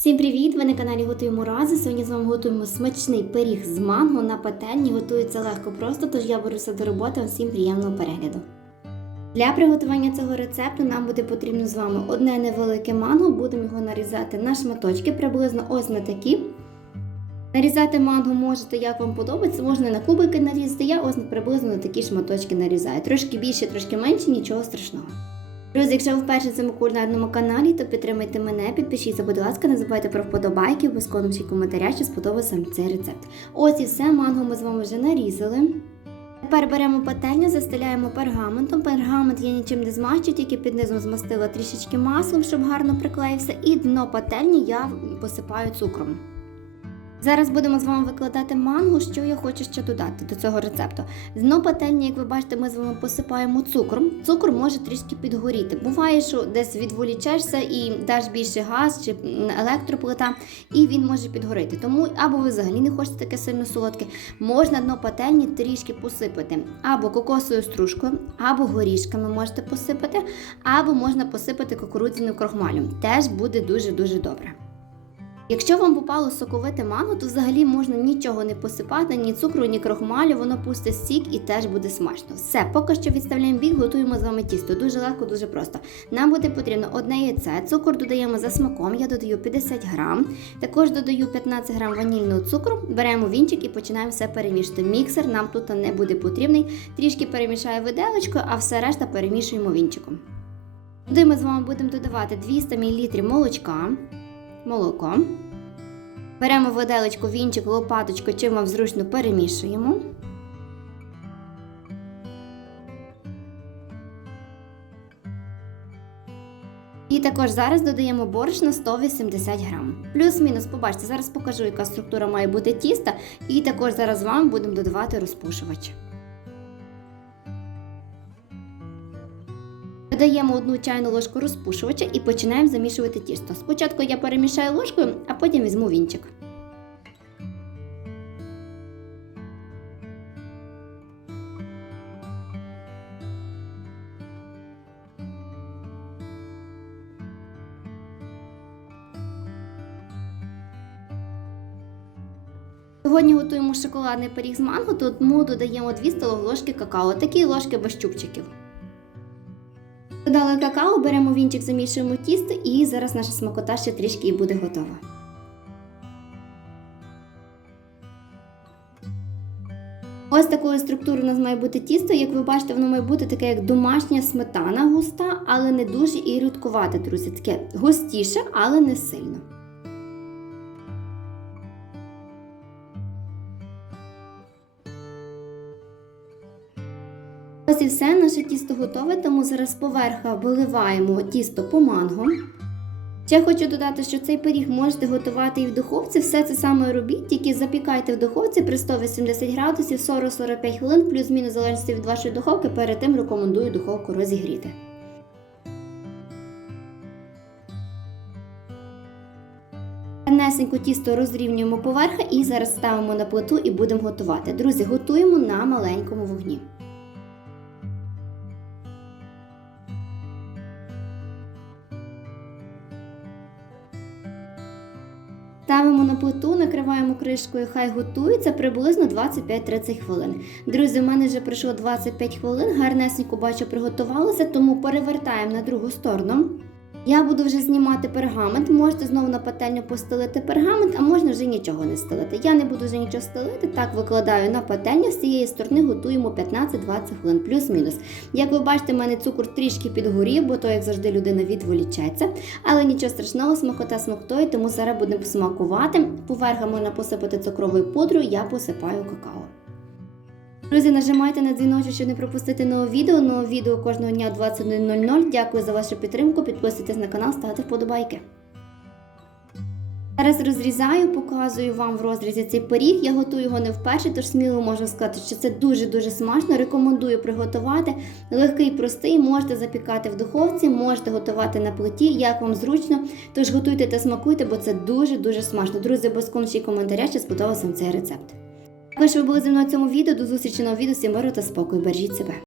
Всім привіт! Ви на каналі Готуємо разом. Сьогодні з вами готуємо смачний пиріг з манго на пательні. Готується легко просто, тож я беруся до роботи. Всім приємного перегляду. Для приготування цього рецепту нам буде потрібно з вами одне невелике манго. Будемо його нарізати на шматочки, приблизно ось на такі. Нарізати манго можете, як вам подобається, можна на кубики нарізати. Я ось приблизно на такі шматочки нарізаю. Трошки більше, трошки менше, нічого страшного. Друзі, якщо ви вперше цьому кулінарному каналі, то підтримайте мене, підпишіться, будь ласка, не забувайте про вподобайки, обов'язково напишіть коментаря, що сподобався вам цей рецепт. Ось і все, манго ми з вами вже нарізали. Тепер беремо пательню, застеляємо пергаментом. Пергамент я нічим не змащу, тільки під низом змастила трішечки маслом, щоб гарно приклеївся, і дно пательні я посипаю цукром. Зараз будемо з вами викладати манго, що я хочу ще додати до цього рецепту. Дно пательні, як ви бачите, ми з вами посипаємо цукром. Цукор може трішки підгоріти. Буває, що десь відволічешся і даш більше газ чи електроплита, і він може підгоріти. Тому або ви взагалі не хочете таке сильно солодке, можна дно пательні трішки посипати або кокосовою стружкою, або горішками можете посипати, або можна посипати кукурудзяним крохмалем. Теж буде дуже-дуже добре. Якщо вам попало соковите манго, то взагалі можна нічого не посипати, ні цукру, ні крохмалю, воно пусте сік і теж буде смачно. Все, поки що відставляємо бік, готуємо з вами тісто. Дуже легко, дуже просто. Нам буде потрібно одне яйце, цукор додаємо за смаком, я додаю 50 грам. Також додаю 15 грам ванільного цукру, беремо вінчик і починаємо все перемішати. Міксер нам тут не буде потрібний. Трішки перемішаю виделочкою, а все решта перемішуємо вінчиком. Туди ми з вами будемо додавати 200 мл молочка молоко. Беремо виделечку, вінчик, лопаточку, чим вам зручно перемішуємо. І також зараз додаємо борошно 180 грам. Плюс-мінус, побачите, зараз покажу, яка структура має бути тіста, і також зараз з вами будемо додавати розпушувач. Додаємо одну чайну ложку розпушувача і починаємо замішувати тісто. Спочатку я перемішаю ложкою, а потім візьму вінчик. Сьогодні готуємо шоколадний пиріг з манго, тому додаємо 2 столові ложки какао, такі ложки без чубчиків. Додали какао, беремо вінчик, замішуємо тісто і зараз наша смакота ще трішки і буде готова. Ось такою структурою у нас має бути тісто. Як ви бачите, воно має бути таке, як домашня сметана густа, але не дуже і рідкувате, друзі. Таке густіше, але не сильно. Ось і все, наше тісто готове, тому зараз поверха виливаємо тісто по манго. Ще хочу додати, що цей пиріг можете готувати і в духовці. Все це саме робіть, тільки запікайте в духовці при 180 градусів 40-45 хвилин, плюс-мінус залежності від вашої духовки. Перед тим рекомендую духовку розігріти. Гарнесенько тісто розрівнюємо поверха і зараз ставимо на плиту і будемо готувати. Друзі, готуємо на маленькому вогні. Ставимо на плиту, накриваємо кришкою, хай готується приблизно 25-30 хвилин. Друзі, у мене вже пройшло 25 хвилин, гарнесенько бачу, приготувалося, тому перевертаємо на другу сторону. Я буду вже знімати пергамент. Можете знову на пательню постелити пергамент, а можна вже нічого не стелити. Я не буду вже нічого стелити, так викладаю на пательню, з цієї сторони готуємо 15-20 хвилин, плюс-мінус. Як ви бачите, в мене цукор трішки підгорів, бо то, як завжди, людина відволічається. Але нічого страшного, смакота смактою, тому зараз будемо смакувати. Поверха можна посипати цукровою пудрою, я посипаю какао. Друзі, нажимайте на дзвіночок, щоб не пропустити нове відео. Нове відео кожного дня о 20.00. Дякую за вашу підтримку. Підписуйтесь на канал, ставте вподобайки. Зараз розрізаю, показую вам в розрізі цей пиріг. Я готую його не вперше, тож сміло можу сказати, що це дуже-дуже смачно. Рекомендую приготувати. Легкий, простий, можете запікати в духовці, можете готувати на плиті, як вам зручно. Тож готуйте та смакуйте, бо це дуже-дуже смачно. Друзі, обов'язково коментаря, що сподобався вам цей рецепт. Також ви були зі мною в цьому відео. До зустрічі на відео. Всім миру та спокою. Бережіть себе.